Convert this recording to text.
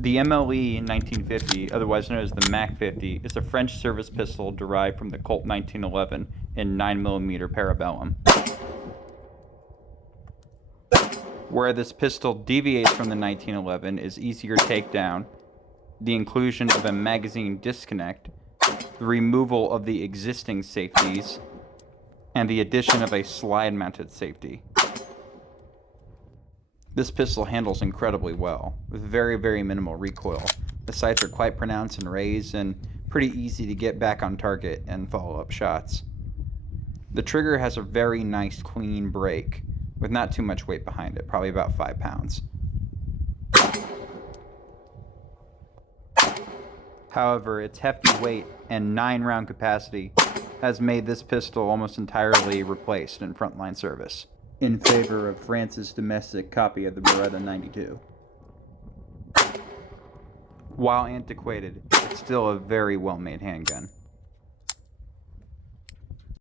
The MLE 1950, otherwise known as the MAC-50, is a French service pistol derived from the Colt 1911 in 9mm parabellum. Where this pistol deviates from the 1911 is easier takedown, the inclusion of a magazine disconnect, the removal of the existing safeties, and the addition of a slide-mounted safety. This pistol handles incredibly well, with very minimal recoil. The sights are quite pronounced and raised, and pretty easy to get back on target and follow up shots. The trigger has a very nice clean break, with not too much weight behind it, probably about 5 pounds. However, its hefty weight and 9-round capacity has made this pistol almost entirely replaced in frontline service, in favor of France's domestic copy of the Beretta 92. While antiquated, it's still a very well-made handgun.